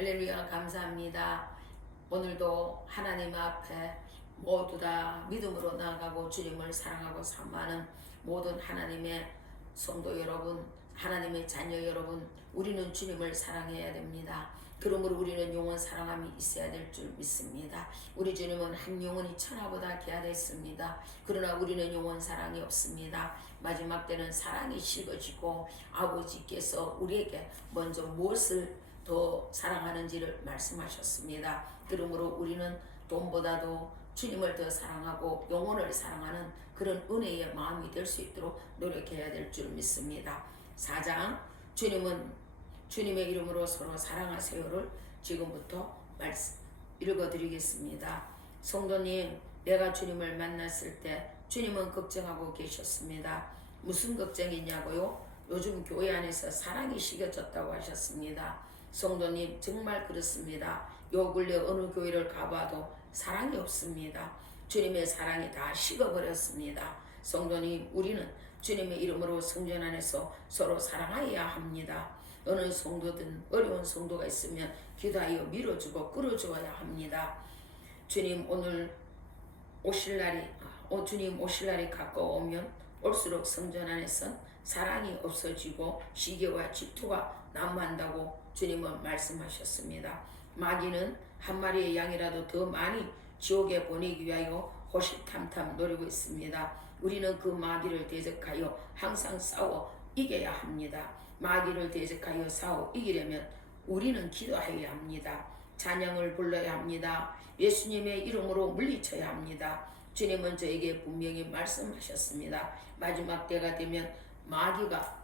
할렐루야, 감사합니다. 오늘도 하나님 앞에 모두 다 믿음으로 나아가고 주님을 사랑하고 사모하는 모든 하나님의 성도 여러분, 하나님의 자녀 여러분, 우리는 주님을 사랑해야 됩니다. 그러므로 우리는 영원 사랑함이 있어야 될 줄 믿습니다. 우리 주님은 한 영혼이 천하보다 귀하됐습니다. 그러나 우리는 영원 사랑이 없습니다. 마지막 때는 사랑이 식어지고 아버지께서 우리에게 먼저 무엇을 더 사랑하는지를 말씀하셨습니다. 그러므로 우리는 돈보다도 주님을 더 사랑하고 영혼을 사랑하는 그런 은혜의 마음이 될 수 있도록 노력해야 될 줄 믿습니다. 4장 주님은 주님의 이름으로 서로 사랑하세요를 지금부터 읽어드리겠습니다. 성도님, 내가 주님을 만났을 때 주님은 걱정하고 계셨습니다. 무슨 걱정이냐고요? 요즘 교회 안에서 사랑이 식어졌다고 하셨습니다. 성도님, 정말 그렇습니다. 요 근래 어느 교회를 가봐도 사랑이 없습니다. 주님의 사랑이 다 식어버렸습니다. 성도님, 우리는 주님의 이름으로 성전 안에서 서로 사랑하여야 합니다. 어느 성도든 어려운 성도가 있으면 기도하여 밀어주고 끌어주어야 합니다. 주님 오실 날이 가까워오면 올수록 성전 안에선 사랑이 없어지고 시기와 질투가 난무한다고 주님은 말씀하셨습니다. 마귀는 한 마리의 양이라도 더 많이 지옥에 보내기 위하여 호시탐탐 노리고 있습니다. 우리는 그 마귀를 대적하여 항상 싸워 이겨야 합니다. 마귀를 대적하여 싸워 이기려면 우리는 기도하여야 합니다. 찬양을 불러야 합니다. 예수님의 이름으로 물리쳐야 합니다. 주님은 저에게 분명히 말씀하셨습니다. 마지막 때가 되면 마귀가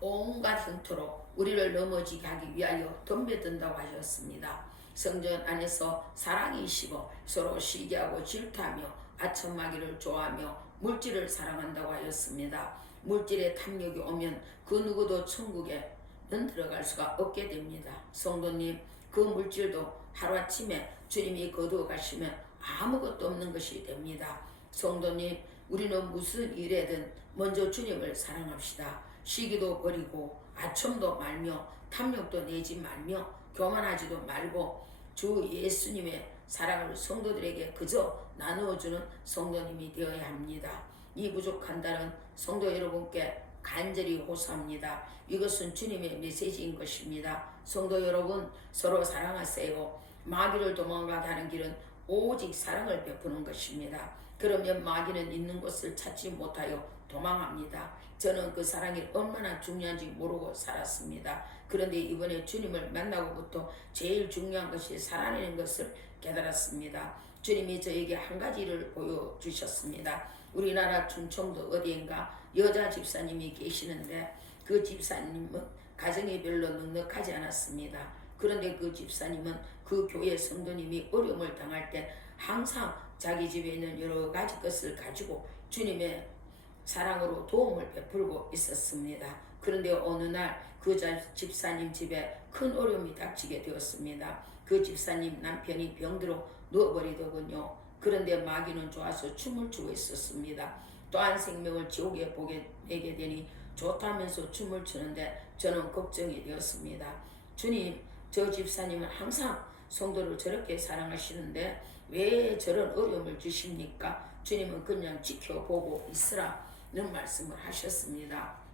온갖 형태로 우리를 넘어지게 하기 위하여 덤벼든다고 하셨습니다. 성전 안에서 사랑이 식어 서로 시기하고 질투하며 아첨마기를 좋아하며 물질을 사랑한다고 하였습니다. 물질의 탐욕이 오면 그 누구도 천국에는 들어갈 수가 없게 됩니다. 성도님, 그 물질도 하루아침에 주님이 거두어 가시면 아무것도 없는 것이 됩니다. 성도님, 우리는 무슨 일에든 먼저 주님을 사랑합시다. 시기도 버리고 아첨도 말며 탐욕도 내지 말며 교만하지도 말고 주 예수님의 사랑을 성도들에게 그저 나누어주는 성도님이 되어야 합니다. 이 부족한 달은 성도 여러분께 간절히 호소합니다. 이것은 주님의 메시지인 것입니다. 성도 여러분, 서로 사랑하세요. 마귀를 도망가게 하는 길은 오직 사랑을 베푸는 것입니다. 그러면 마귀는 있는 곳을 찾지 못하여 도망합니다. 저는 그 사랑이 얼마나 중요한지 모르고 살았습니다. 그런데 이번에 주님을 만나고부터 제일 중요한 것이 살아내는 것을 깨달았습니다. 주님이 저에게 한 가지를 보여주셨습니다. 우리나라 충청도 어디인가 여자 집사님이 계시는데 그 집사님은 가정이 별로 넉넉하지 않았습니다. 그런데 그 집사님은 그 교회 성도님이 어려움을 당할 때 항상 자기 집에 있는 여러 가지 것을 가지고 주님의 사랑으로 도움을 베풀고 있었습니다. 그런데 어느 날 그 집사님 집에 큰 어려움이 닥치게 되었습니다. 그 집사님 남편이 병들어 누워버리더군요. 그런데 마귀는 좋아서 춤을 추고 있었습니다. 또한 생명을 지옥에 보게 내게 되니 좋다면서 춤을 추는데 저는 걱정이 되었습니다. 주님, 저 집사님은 항상 성도를 저렇게 사랑하시는데 왜 저런 어려움을 주십니까? 주님은 그냥 지켜보고 있으라는 말씀을 하셨습니다.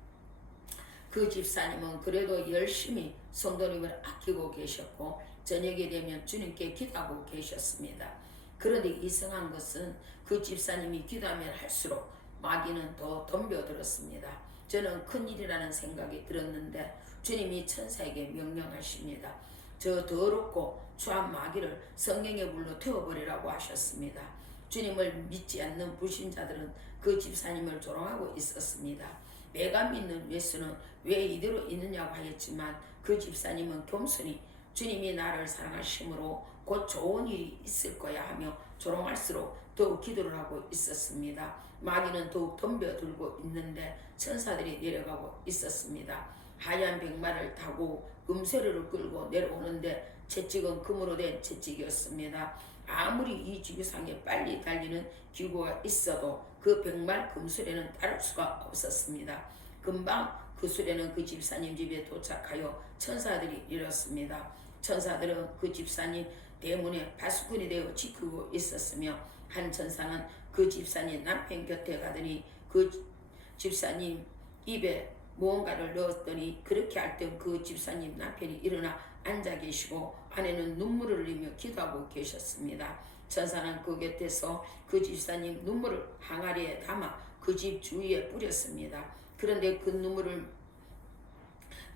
그 집사님은 그래도 열심히 성도님을 아끼고 계셨고 저녁이 되면 주님께 기도하고 계셨습니다. 그런데 이상한 것은 그 집사님이 기도하면 할수록 마귀는 더 덤벼들었습니다. 저는 큰일이라는 생각이 들었는데 주님이 천사에게 명령하십니다. 저 더럽고 추한 마귀를 성령의 물로 태워버리라고 하셨습니다. 주님을 믿지 않는 불신자들은 그 집사님을 조롱하고 있었습니다. 내가 믿는 예수는 왜 이대로 있느냐고 하였지만 그 집사님은 겸손히 주님이 나를 사랑하심으로 곧 좋은 일이 있을 거야 하며 조롱할수록 더욱 기도를 하고 있었습니다. 마귀는 더욱 덤벼들고 있는데 천사들이 내려가고 있었습니다. 하얀 백마를 타고 금세례를 끌고 내려오는데 채찍은 금으로 된 채찍이었습니다. 아무리 이 지구상에 빨리 달리는 기구가 있어도 그 백말 금수레는 따를 수가 없었습니다. 금방 그 수레는 그 집사님 집에 도착하여 천사들이 이뤘습니다. 천사들은 그 집사님 대문에 파수꾼이 되어 지키고 있었으며 한 천사는 그 집사님 남편 곁에 가더니 그 집사님 입에 무언가를 넣었더니 그렇게 할 때 그 집사님 남편이 일어나 앉아 계시고 아내는 눈물을 흘리며 기도하고 계셨습니다. 천사는 그 곁에서 그 집사님 눈물을 항아리에 담아 그 집 주위에 뿌렸습니다. 그런데 그 눈물을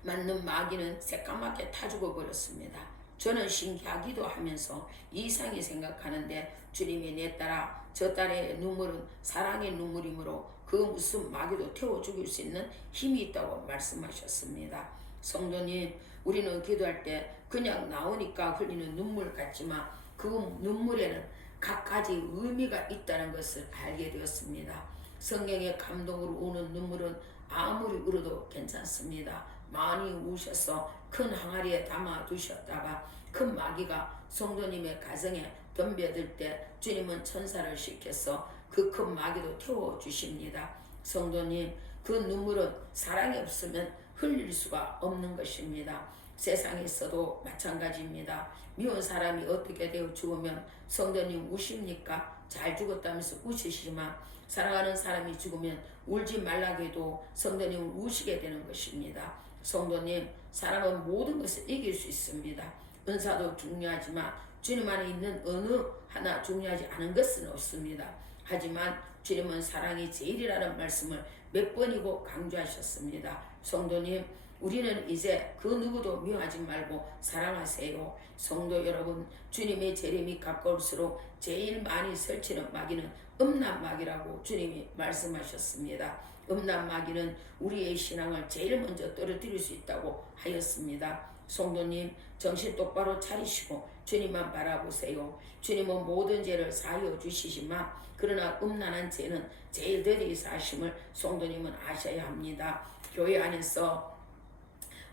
맞는 마귀는 새까맣게 타 죽어버렸습니다. 저는 신기하기도 하면서 이상히 생각하는데 주님이 내 딸아 저 딸의 눈물은 사랑의 눈물이므로 그 무슨 마귀도 태워 죽일 수 있는 힘이 있다고 말씀하셨습니다. 성도님, 우리는 기도할 때 그냥 나오니까 흘리는 눈물 같지만 그 눈물에는 갖가지 의미가 있다는 것을 알게 되었습니다. 성령의 감동으로 우는 눈물은 아무리 울어도 괜찮습니다. 많이 우셔서 큰 항아리에 담아 두셨다가 큰 마귀가 성도님의 가정에 덤벼들 때 주님은 천사를 시켜서 그 큰 마귀도 태워주십니다. 성도님, 그 눈물은 사랑이 없으면 흘릴 수가 없는 것입니다. 세상에서도 마찬가지입니다. 미운 사람이 어떻게 되어 죽으면 성도님 우십니까? 잘 죽었다면서 우시지만 사랑하는 사람이 죽으면 울지 말라고 해도 성도님은 우시게 되는 것입니다. 성도님, 사랑은 모든 것을 이길 수 있습니다. 은사도 중요하지만 주님 안에 있는 어느 하나 중요하지 않은 것은 없습니다. 하지만 주님은 사랑이 제일이라는 말씀을 몇 번이고 강조하셨습니다. 성도님, 우리는 이제 그 누구도 미워하지 말고 사랑하세요. 성도 여러분, 주님의 재림이 가까울수록 제일 많이 설치는 마귀는 음란마귀라고 주님이 말씀하셨습니다. 음란마귀는 우리의 신앙을 제일 먼저 떨어뜨릴 수 있다고 하였습니다. 성도님, 정신 똑바로 차리시고 주님만 바라보세요. 주님은 모든 죄를 사하여 주시지만 그러나 음란한 죄는 제일 더디 사심을 성도님은 아셔야 합니다. 교회 안에서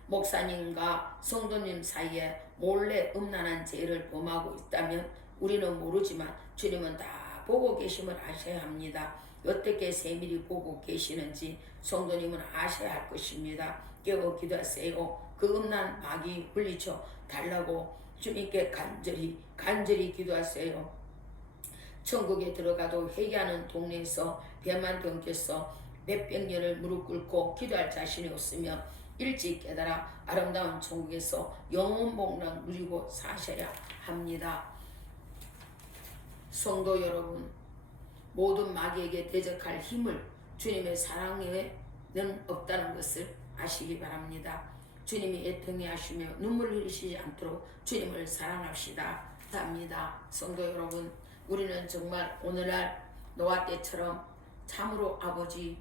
목사님과 성도님 사이에 몰래 음란한 죄를 범하고 있다면 우리는 모르지만 주님은 다 보고 계심을 아셔야 합니다. 어떻게 세밀히 보고 계시는지 성도님은 아셔야 할 것입니다. 깨어 기도하세요. 그 음란 마귀 물리쳐 달라고 주님께 간절히 기도하세요. 천국에 들어가도 회개하는 동네에서 배만 병겨서 몇백 년을 무릎 꿇고 기도할 자신이 없으면 일찍 깨달아 아름다운 천국에서 영원 복락 누리고 사셔야 합니다. 성도 여러분, 모든 마귀에게 대적할 힘을 주님의 사랑에는 없다는 것을 아시기 바랍니다. 주님이 애통해 하시며 눈물 흘리시지 않도록 주님을 사랑합시다. 감사합니다. 성도 여러분, 우리는 정말 오늘날 노아 때처럼 참으로 아버지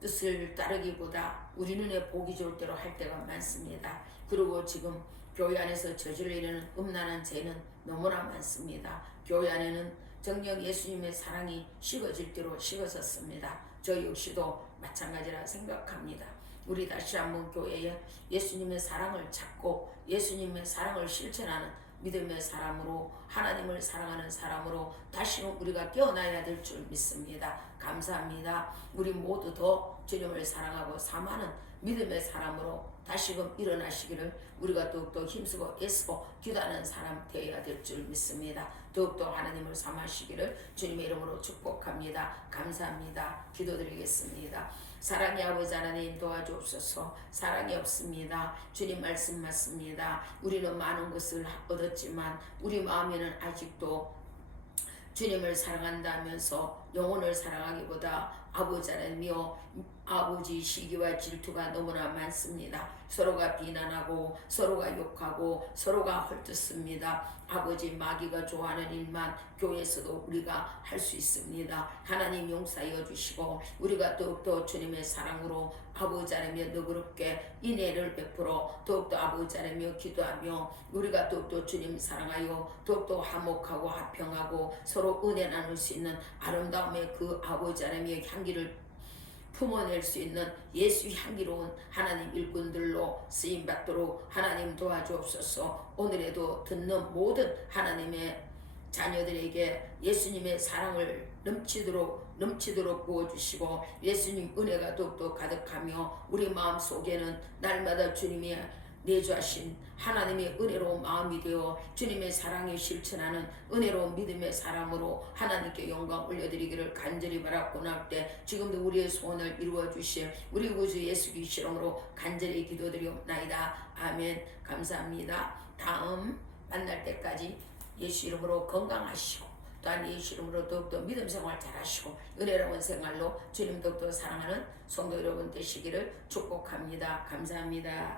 뜻을 따르기보다 우리 눈에 보기 좋을 대로 할 때가 많습니다. 그리고 지금 교회 안에서 저질리는 음란한 죄는 너무나 많습니다. 교회 안에는 정녕 예수님의 사랑이 식어질 대로 식어졌습니다. 저 역시도 마찬가지라 생각합니다. 우리 다시 한번 교회에 예수님의 사랑을 찾고 예수님의 사랑을 실천하는 믿음의 사람으로 하나님을 사랑하는 사람으로 다시금 우리가 깨어나야 될 줄 믿습니다. 감사합니다. 우리 모두 더 주님을 사랑하고 사모하는 믿음의 사람으로 다시금 일어나시기를 우리가 더욱더 힘쓰고 애쓰고 기도하는 사람 되어야 될 줄 믿습니다. 더욱더 하나님을 사모하시기를 주님의 이름으로 축복합니다. 감사합니다. 기도드리겠습니다. 사랑의 아버지 하나님 도와주옵소서. 사랑이 없습니다. 주님 말씀 맞습니다. 우리는 많은 것을 얻었지만 우리 마음에는 아직도 주님을 사랑한다면서 영혼을 사랑하기보다 아버지 하나님이여 아버지 시기와 질투가 너무나 많습니다. 서로가 비난하고 서로가 욕하고 서로가 헐뜯습니다. 아버지 마귀가 좋아하는 일만 교회에서도 우리가 할 수 있습니다. 하나님 용서하여 주시고 우리가 더욱더 주님의 사랑으로 아버지 하나님의 너그럽게 인애를 베풀어 더욱더 아버지 하나님여 기도하며 우리가 더욱더 주님 사랑하여 더욱더 화목하고 화평하고 서로 은혜 나눌 수 있는 아름다움의 그 아버지 하나님의 향기를 품어낼 수 있는 예수 향기로운 하나님 일꾼들로 쓰임받도록 하나님 도와주옵소서. 오늘에도 듣는 모든 하나님의 자녀들에게 예수님의 사랑을 넘치도록 부어주시고 예수님 은혜가 더욱더 가득하며 우리 마음속에는 날마다 주님의 내주하신 하나님의 은혜로운 마음이 되어 주님의 사랑에 실천하는 은혜로운 믿음의 사람으로 하나님께 영광 올려드리기를 간절히 바라고 나때 지금도 우리의 소원을 이루어 주실 우리 구주 예수 그리스도 이름으로 간절히 기도드리옵나이다. 아멘. 감사합니다. 다음 만날 때까지 예수 이름으로 건강하시고 또한 예수 이름으로 더욱더 믿음 생활 잘하시고 은혜로운 생활로 주님 더욱더 사랑하는 성도 여러분 되시기를 축복합니다. 감사합니다.